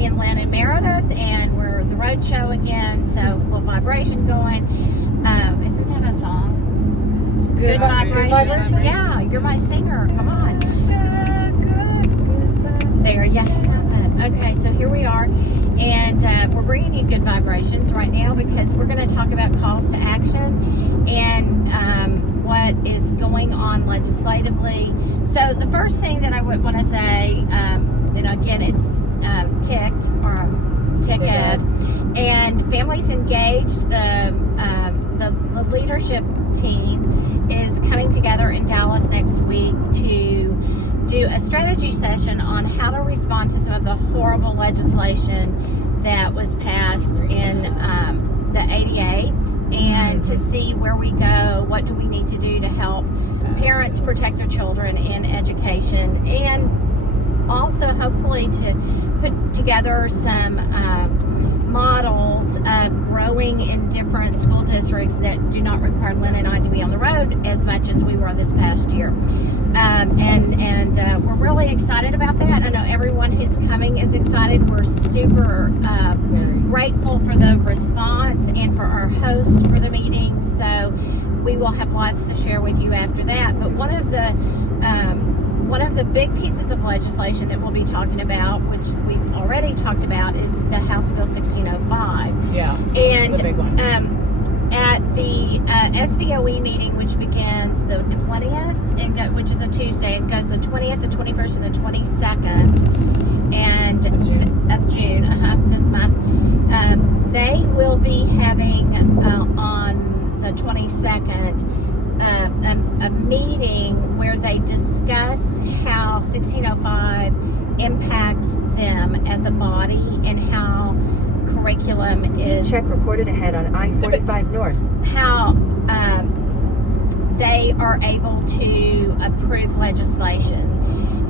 Mary and Lynn and Meredith, and we're the road show again, so a little vibration going. Isn't that a song? Good vibration. Yeah, you're my singer. Come on. There you have it. Okay, so here we are, and we're bringing you good vibrations right now because we're going to talk about calls to action and what is going on legislatively. So the first thing that I would want to say, and again, it's TEKS, and Families Engaged, the leadership team is coming together in Dallas next week to do a strategy session on how to respond to some of the horrible legislation that was passed in the 88th, and to see where we go, what do we need to do to help parents protect their children in education, and also hopefully to put together some models of growing in different school districts that do not require Lynn and I to be on the road as much as we were this past year. And we're really excited about that. I know everyone who's coming is excited. We're super grateful for the response and for our host for the meeting. So we will have lots to share with you after that. But one of the big pieces of legislation that we'll be talking about, which we've already talked about, is the House Bill 1605. Yeah, and a big one. At the SBOE meeting, which begins the 20th, which is a Tuesday, and goes the 20th, the 21st, and the 22nd of June, this month. They will be having on the 22nd a meeting where they discuss how 1605 impacts them as a body and how curriculum is... Check recorded ahead on I-45 North. How they are able to approve legislation.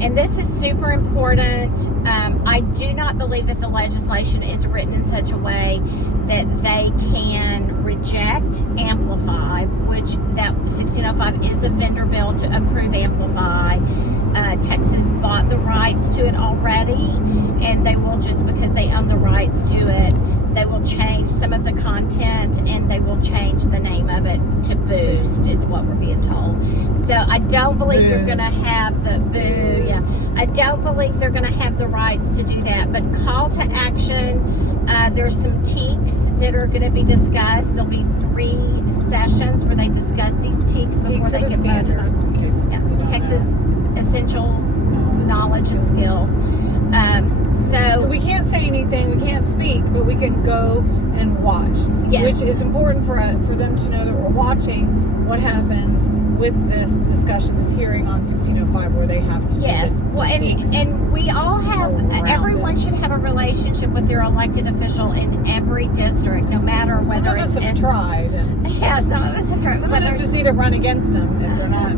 And this is super important. I do not believe that the legislation is written in such a way that they can reject Amplify, which that 1605 is a vendor bill to approve Amplify. Texas bought the rights to it already, and they will, just because they own the rights to it, they will change some of the content and they will change the name of it to Boost, is what we're being told. So I don't believe they're going to have the I don't believe they're going to have the rights to do that. But call to action, there's some TEKS that are going to be discussed. There'll be 3 sessions where they discuss these TEKS before they get voted on. Texas essential knowledge and skills. So we can't say anything, we can't speak, but we can go and watch. Yes. Which is important for them to know that we're watching what happens with this discussion, this hearing on 1605, where they have to well, and we all have, everyone should have a relationship with their elected official in every district, no matter whether some of us have tried. Yeah, some of us have tried. Some of us just need to run against them if we're not.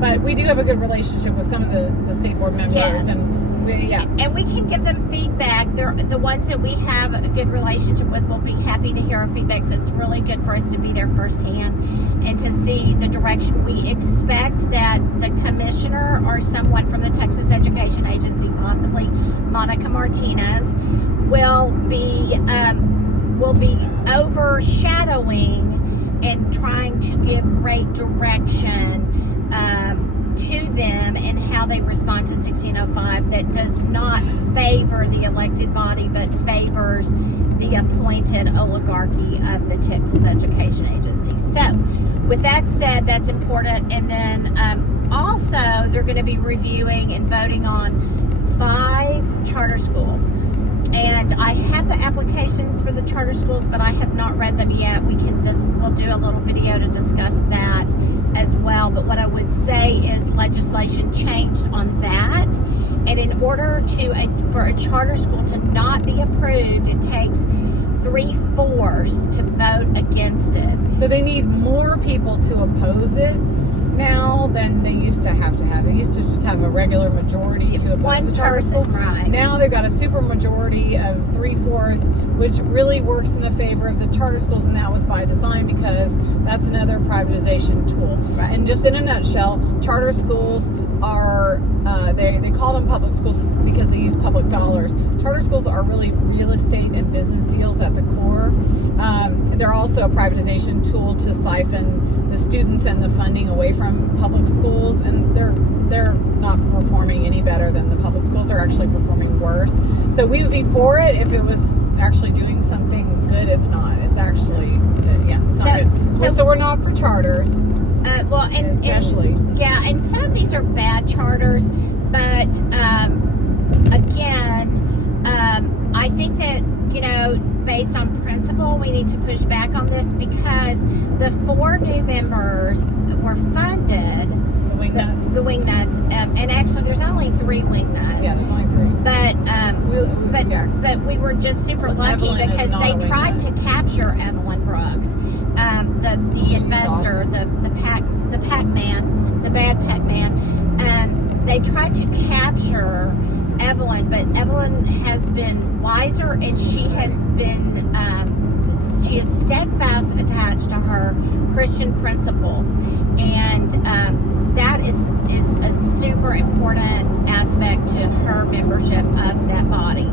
But we do have a good relationship with some of the state board members. Yes. And we can give them feedback. They're the ones that we have a good relationship with. Will be happy to hear our feedback. So it's really good for us to be there firsthand and to see the direction. We expect that the commissioner or someone from the Texas Education Agency, possibly Monica Martinez, will be overshadowing and trying to give great direction to them and how they respond to 1605 that does not favor the elected body but favors the appointed oligarchy of the Texas Education Agency. So with that said, that's important. And then also they're going to be reviewing and voting on 5 charter schools. And I have the applications for the charter schools, but I have not read them yet. We'll do a little video to discuss that as well. But what I would say is legislation changed on that. And in order for a charter school to not be approved, it takes 3/4 to vote against it. So they need more people to oppose it now than they used to have. They used to just have a regular majority to oppose the charter school. Right. Now they've got a super majority of 3/4, which really works in the favor of the charter schools, and that was by design because that's another privatization tool. Right. And just in a nutshell, charter schools are they call them public schools because they use public dollars. Charter schools are really real estate and business deals at the core. They're also a privatization tool to siphon the students and the funding away from public schools, and they're not performing any better than the public schools. They're actually performing worse. So we would be for it if it was actually doing something good. It's not. It's actually, it's not good. So we're not for charters. And especially. And some of these are bad charters, but again, I think that, based on principle, we need to push back on this because the 4 new members were funded. The wing nuts, and actually there's only 3 wing nuts. Yeah, there's only 3. But we were just super lucky Evelyn because they tried to capture Evelyn Brooks, the investor, awesome. the Pac-Man, the bad Pac-Man. They tried to capture Evelyn, but Evelyn has been wiser, and she is steadfast attached to her Christian principles, and that is a super important aspect to her membership of that body.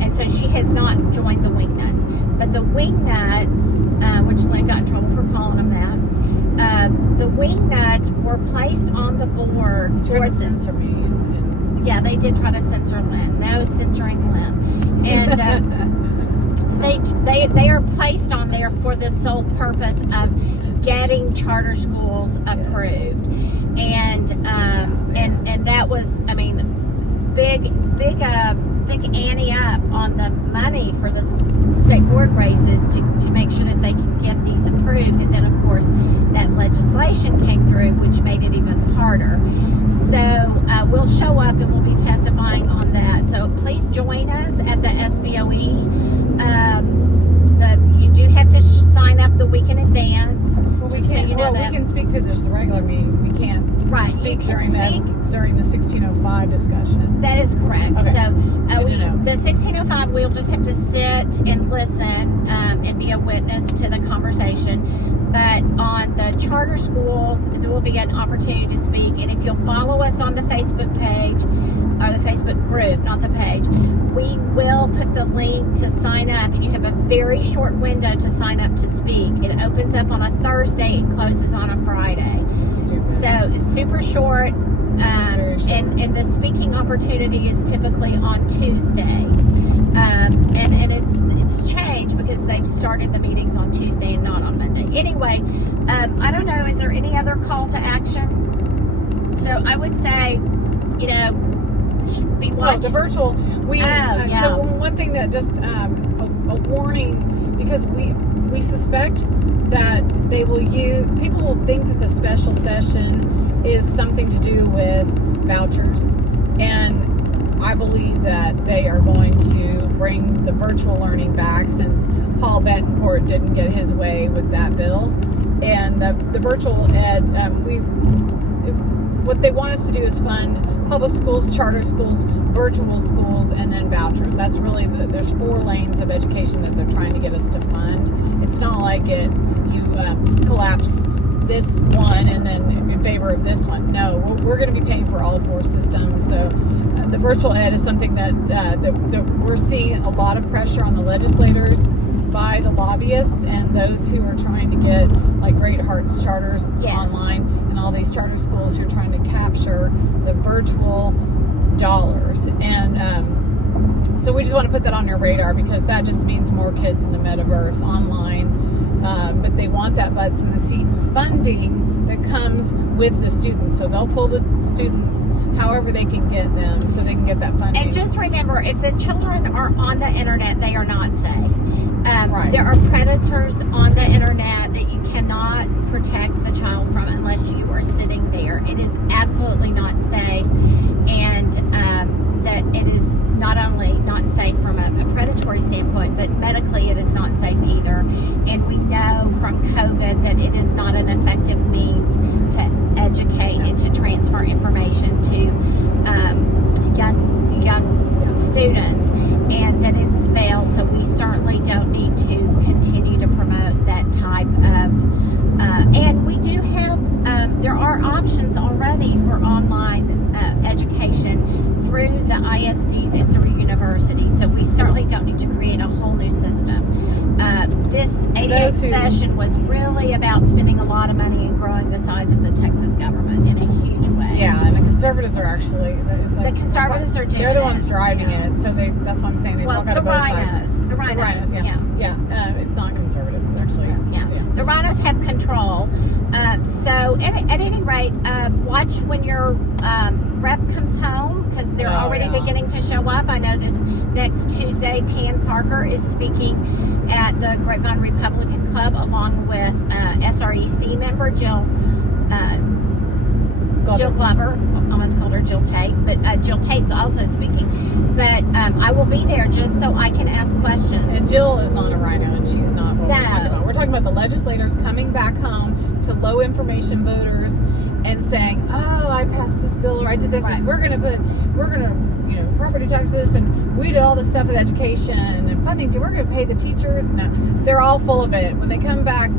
And so she has not joined the Wingnuts. But the Wingnuts, which Lynn got in trouble for calling them that, the Wingnuts were placed on the board for the censor me. Yeah, they did try to censor Lynn. No censoring Lynn. And they are placed on there for the sole purpose of getting charter schools approved. And that was, big ante up on the money for the state board races to make sure that they can get these approved. And then, of course, that legislation came through, which made it even harder. So we'll show up and we'll be testifying on that. So please join us at the SBOE. You do have to sign up the week in advance. Well, we can speak to this regular meeting. We can't speak during the 1605 discussion. That is correct. Okay. So the 1605, we'll just have to sit and listen and be a witness to the conversation. But on the charter schools, there will be an opportunity to speak. And if you'll follow us on the Facebook page, or the Facebook group, not the page, we will put the link to sign up. And you have a very short window to sign up to speak. It opens up on a Thursday and closes on a Friday. So it's super short. And the speaking opportunity is typically on Tuesday. And it's changed because they've started the meetings on Tuesday and not on Monday. Anyway, I don't know, is there any other call to action? So I would say, be watching. The virtual. So one thing that just a warning, because we suspect that people will think that the special session is something to do with vouchers, and I believe that they are going to bring the virtual learning back since Paul Betancourt didn't get his way with that bill. And the virtual ed, what they want us to do is fund public schools, charter schools, virtual schools, and then vouchers. That's really there's 4 lanes of education that they're trying to get us to fund. It's not like you collapse this one and then in favor of this one. No, we're going to be paying for all 4 systems. So the virtual ed is something that we're seeing a lot of pressure on the legislators by the lobbyists and those who are trying to get like Great Hearts charters online, and all these charter schools who are trying to capture the virtual dollars. And so we just want to put that on your radar, because that just means more kids in the metaverse online. But they want that butts in the seat funding that comes with the students. So they'll pull the students however they can get them so they can get that funding. And just remember, if the children are on the internet, they are not safe. Right. There are predators on the internet that you cannot protect the child from unless you are sitting there. It is absolutely not safe. And that it is not only not safe from a predatory standpoint, but medically it is not safe either. And we know from COVID that it is not an effective means to educate and to transfer information to young students, and that it's failed. So we certainly don't need to continue to promote that type of and we do have there are options already for online education through the ISDs and through universities. university. So we certainly don't need to create a whole new system. This 88th session was really about spending a lot of money and growing the size of the Texas government in a huge way. Yeah, and the conservatives are actually the conservatives are doing they're the ones it. driving it, so that's what I'm saying. They talk out of both sides. The rhinos, yeah. It's not conservatives, it's actually. Yeah. The rhinos have control. So at any rate, watch when your rep comes home, because they're already beginning to show up. I know this next Tuesday, Tan Parker is speaking at the Grapevine Republican Club along with SREC member Jill Glover. Almost called her Jill Tate, but Jill Tate's also speaking. But I will be there just so I can ask questions. And Jill is not a rhino, and she's not what we're talking about. We're talking about the legislators coming back home to low information voters and saying, "Oh, I passed this bill, or I did this, and we're gonna property taxes, and we did all this stuff with education and funding. We're gonna pay the teachers." No, they're all full of it. When they come back,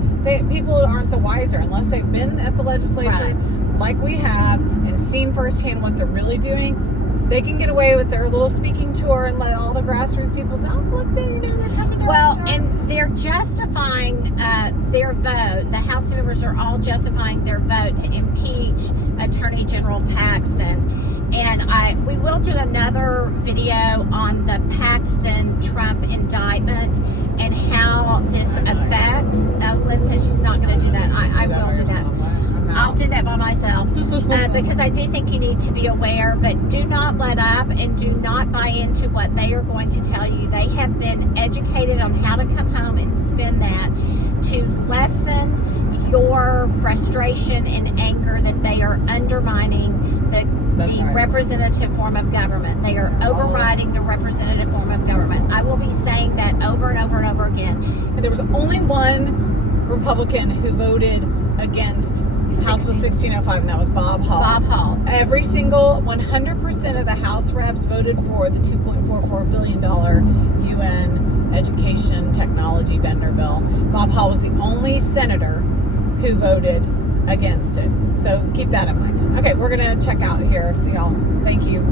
people aren't the wiser unless they've been at the legislature like we have and seen firsthand what they're really doing. They can get away with their little speaking tour and let all the grassroots people say, "Oh, look, they're coming down." Well, and they're justifying their vote. The House members are all justifying their vote to impeach Attorney General Paxton. And we will do another video on the Paxton-Trump indictment and how this affects. Lynn says she's not going to do that. I will do that. I'll do that by myself because I do think you need to be aware, but do not let up and do not buy into what they are going to tell you. They have been educated on how to come home and spend that to lessen your frustration and anger that they are undermining the representative form of government. They are overriding the representative form of government. I will be saying that over and over and over again. And there was only one Republican who voted against House Bill 1605, and that was Bob Hall. Bob Hall. Every single 100% of the House reps voted for the $2.44 billion UN education technology vendor bill. Bob Hall was the only senator who voted against it. So keep that in mind. Okay, we're going to check out here. See y'all. Thank you.